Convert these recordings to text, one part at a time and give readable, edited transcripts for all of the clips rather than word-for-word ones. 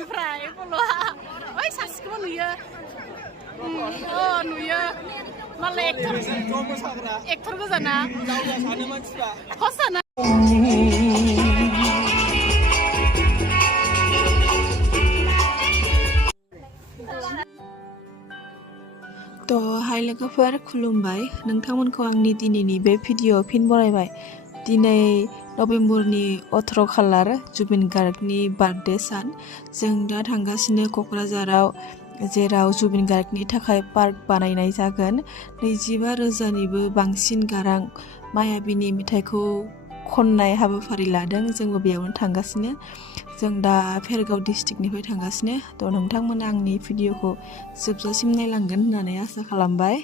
गोजाननिफ्राय फल'आ ओइ सासेखौबो नुयो नुयो मालाय एक्टर गोजाना खसाना तो हाय लोगोफोर खुलुमबाय नोंथांमोनखौ आंनि दिनैनि बे भिडिअ फिन बरायबाय दिनै नभेम्बरनि 18 खालार जुबिन गार्गनि बार्थडे सान जों दा थांगासिनो क'क्राझाराव जेराव जुबिन गार्गनि थाखाय पार्क बानायनाय जागोन 25,000निबो बांसिन गारां मायाबिनि मेथाइखौ खननाय हाबाफारि लादों जोंबो बेयावनो थांगासिनो जों दा भेरगाव डिस्ट्रिक्टनिफ्राय थांगासिनो थ' नोंथांमोना आंनि भिडिअखौ जोबजासिम नायलांगोन होननानै आसा खालामबाय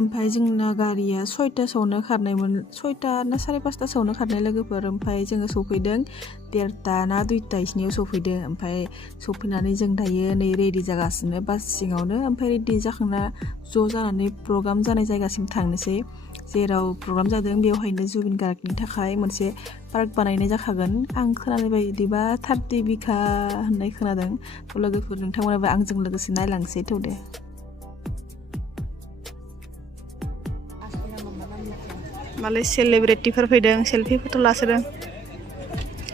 ओमफ्राय जोंना गारिया 6टासोआवनो खारनायमोन 6टा ना 5:30सोआवनो खारनाय लोगोफोर ओमफ्राय जोङो सफैदों 1:30 ना 2टा इसनियाव सफैदों ओमफ्राय सफैनानै जों दायो नै रेडि जागासिनो बास सिङावनो ओमफ्राय रेडि जाखांना ज' जानानै प्रग्राम जानाय जायगासिम थांनोसै जेराव प्रग्राम जादों बेवहायनो जुबिन गार्गनि थाखाय मोनसे पार्क बानायनाय जाखागोन आं खोनानाय बायदिबा 30 बिघा होननाय खोनादों थ' लोगोफोर नोंथांमोनाबो आंजों लोगोसे नायलांसै थ' दे मालाय सेलेब्रिटिफोर फैदों सेल्फि फट' लासोदों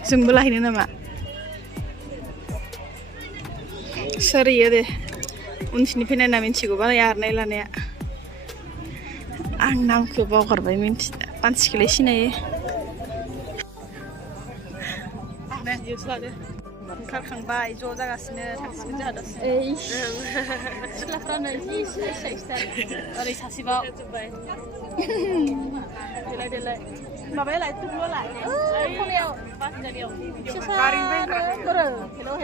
जोंबो लाहैनो नामा सोरयो दे उनथिनिफ्राय नायना मिन्थिगौबा आरनाय लानाया आं नामखौ बावगारबाय मानसिखौलाय सिनायो ओंखारखांबाय ज' जागासिनो थांसिगोन जोंहा दसे सिख्लाफ्रानो जि ओरै सासेबाव देलाय माबायालाय थुबल'लाय खनायाव हेल'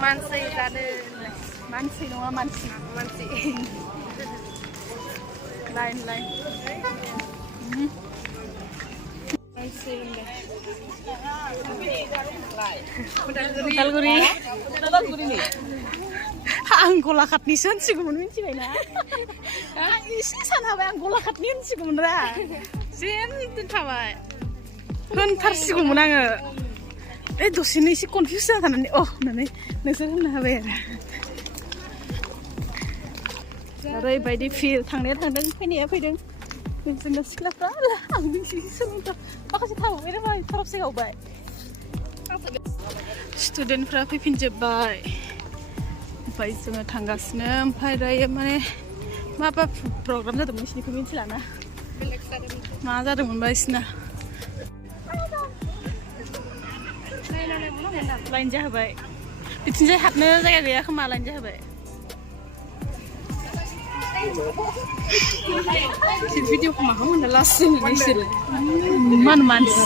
मानसि जादों मानसि नङा मानसि लाइन उदालगुरि आं गलाघाटनिसो होनसिगौमोन मिथिबायना आं एसे सानहाबाय आं गलाघाटनि होनसिगौमोन रा जेन दोनखाबाय होनथारसिगौमोन आङो दसेनो एसे कनफिउस जाना थानानै होननानै नोंसोर होननो हाबाय आरो ओरैबायदि फिर थांनाया थांदों फैनाया फैदों जोंना सिख्लाफ्रा आं मिथिसोमोनथ' माखासे थाबावबाय नामा थरफसे गावबाय स्टुडेन्टफ्रा फैफिनजोब्बाय ओमफ्राय जोङो थांगासिनो ओमफ्राय दायो माने माबा प्रग्राम जादोंमोन बिसिनिखौ मिथिलाना मा जादोंमोनबा बिसिना लाइन जाहोबाय बिथिंजाय हाबनो जायगा गैया खोमा लाइन जाहोबाय भिडिअखौ माखौ मोनदा लास्ट जोङो बिसोरो मान मानसि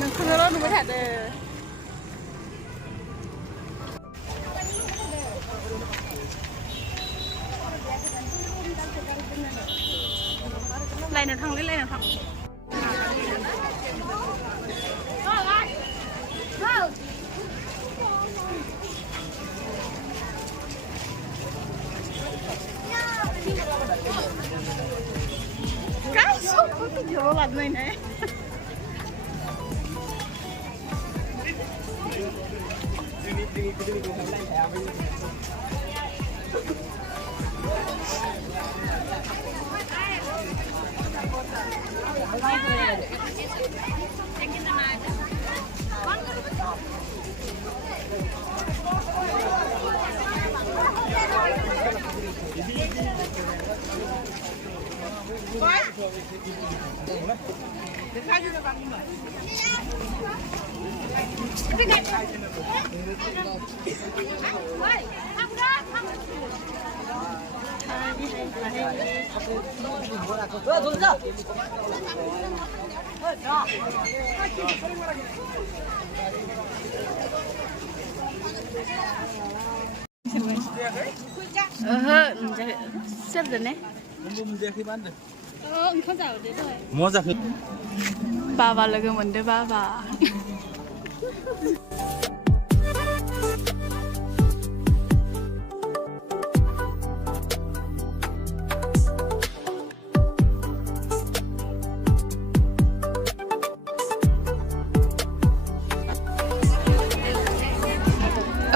नोंखौनोल' नुबाय थादों लाइनाव थांलै लाइनाव थां भिडिअ लादों नायनाय सेरदोने ओंखाम जाबोदो दहाय मा जाखो बाबा लोगो मोनदो बाबा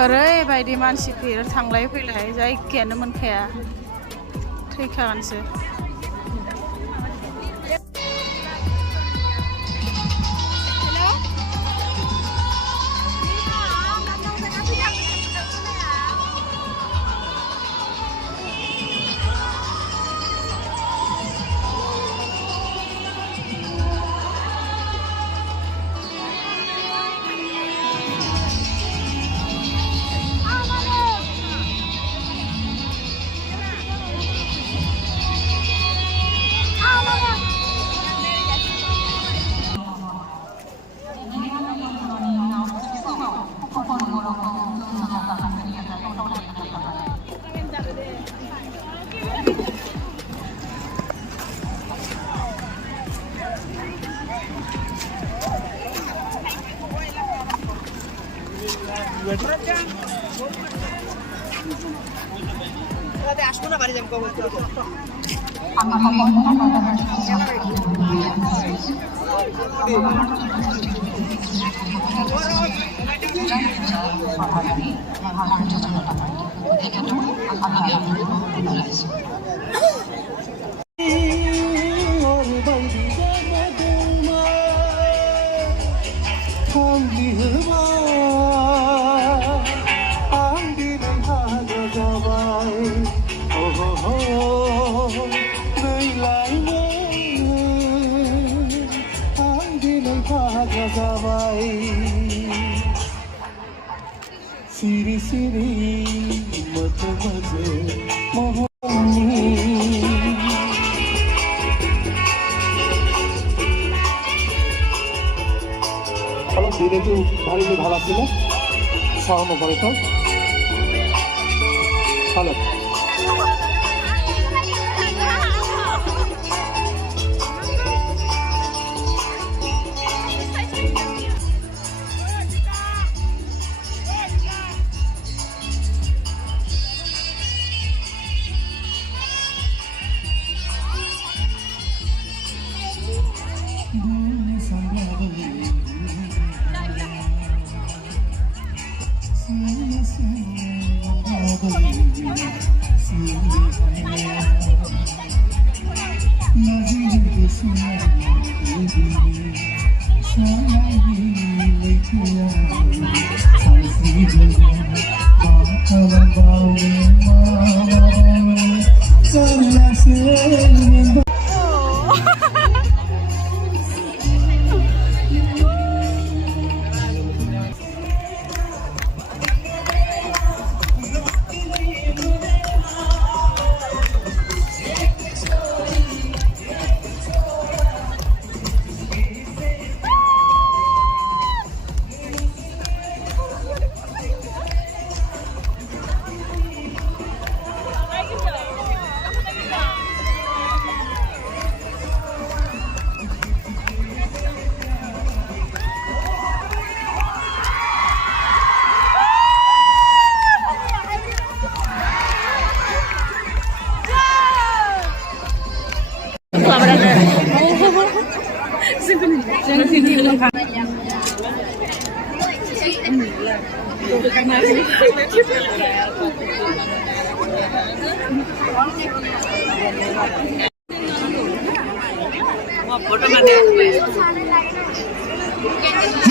ओरैबायदि मानसि फैयो थांलाय फैलाय जायगायानो मोनखाया थैखागोनसो Siri siri mata maze mohoni Kalau dia tu hari ni bhalat sila sama boleh tu Kalau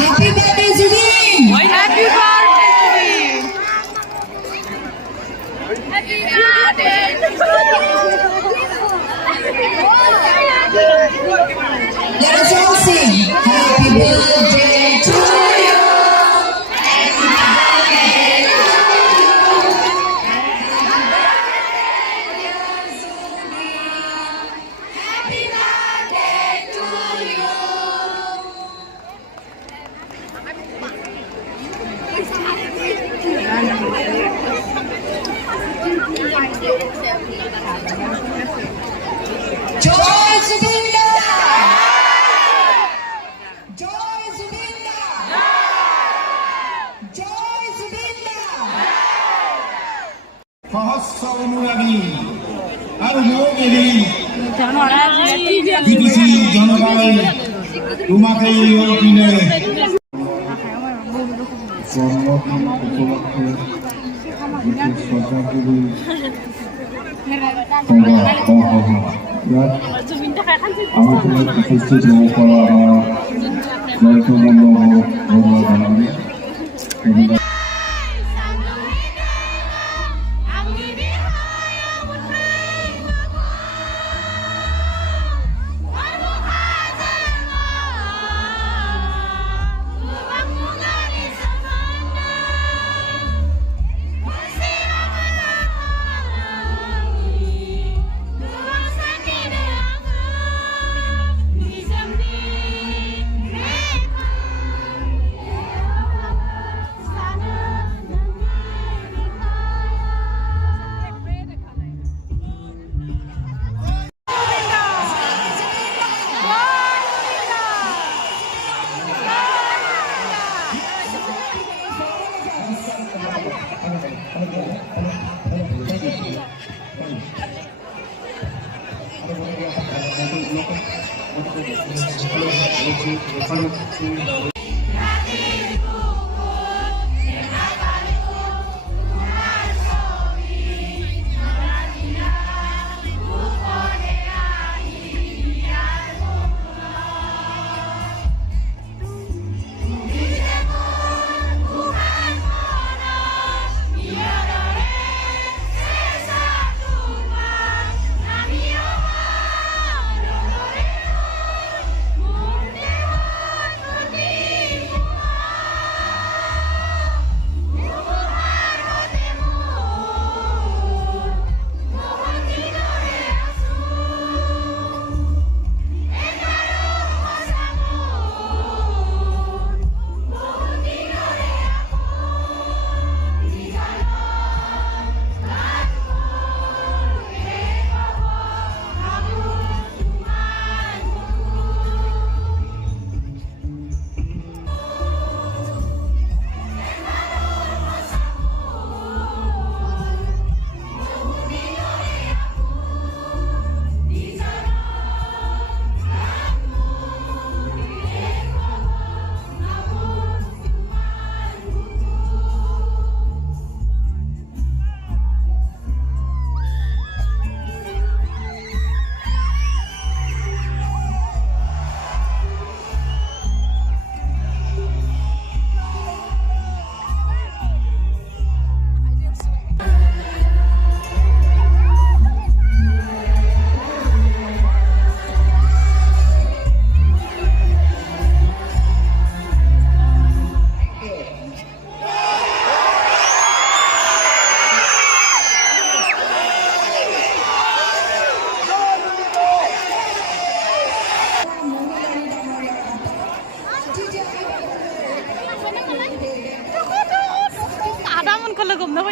Happy birthday, Zubeen! Happy birthday, Zubeen! Happy birthday! Let us all sing Happy birthday to you. Joy Zubeen! Joy Zubeen! Joy Zubeen! সহস্রমুরারি আর মোগেরি বিদেশি জনগণ তোমাকে দিনে জন্মদিন উপলক্ষে শ্রদ্ধাঞ্জলি আমি তোমার উপস্থিত হয়ে করা গুরুত্বপূর্ণ ধন্যবাদ জানাই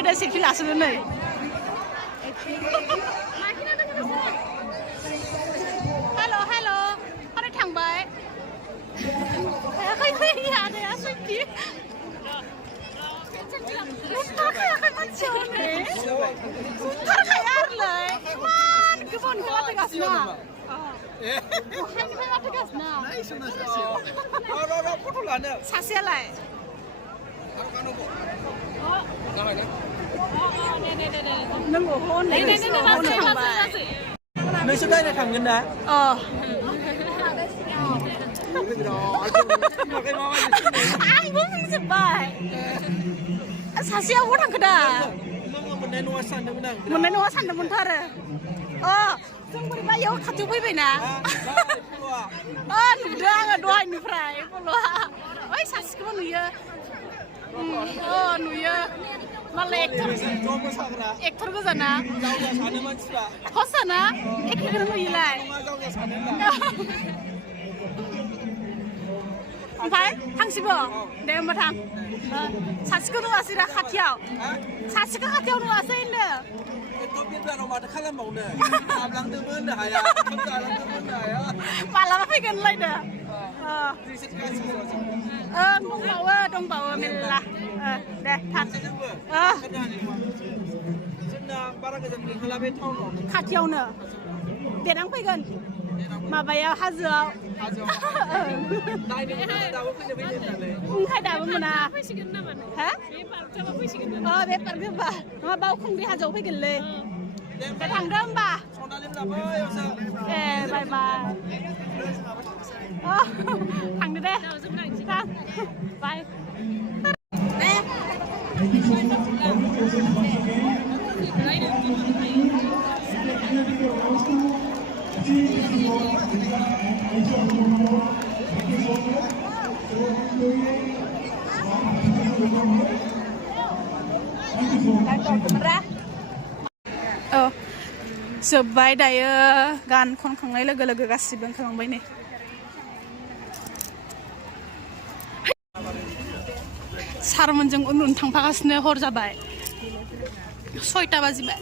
दा सेल्फी लासोनो नै हेल' हेल' आरो थांबाय हायाखै फैया आदाया सेल्फि बुथारखायाखै मानसियानो बुथारखाया आरोलै इमान गोबावनिफ्राय माथोगासिनो बहानिफ्राय माथोगासिनो फट' लानो सासेयालाय नोंसोर दायना थांगोन ना आंबो बुंजोब्बाय सासेया बहा थांखो दा मोननाय नङा सानदोंमोन आं मोननाय नङा सानदोंमोनथ' आरो जों बोरैबा इयाव खाथियाव फैबायना नुदों आङो दहायनिफ्राय फल'आ ओइ सासेखौबो नुयो नुयो मालाय एक्टर गोजाना हसाना एखेखौनो नुयोलाय ओमफ्राय थांसिबो दे होमबा थां सासेखौ नुवासै दा खाथियाव सासेखौ खाथियाव नुवासै होनदो माथो खालामबावनो हाबलांदोंबो होननो हाया मालाबा फैगोन लायदो दंबावो मेरला दे थां जोंना बारा गोजान गैखाला बे टाउनाव खाथियावनो देनां फैगोन माबायाव हाजोआव ओंखाय दाबो मोना हा बे पार्क जोबा नङा बावखुंग्रि हाजोआव फैगोनलै दे थांदो होमबा ए बाय बाय थांदो दे थां बाय जोब्बाय दायो गान खनखांनाय लोगो लोगो गासिबो ओंखारलांबाय नै सारमोनजों उन उन थांफागासिनो हर जाबाय 6टा बाजिबाय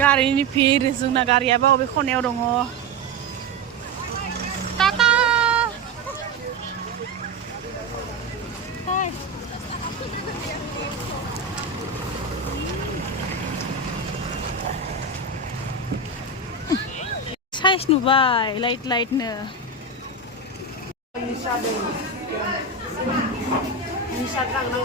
गारिनि भिर जोंना गारियाबो अबे खनायाव दङ टाटा साइज नुबाय लाइट लाइटनो निसा गांनांगौ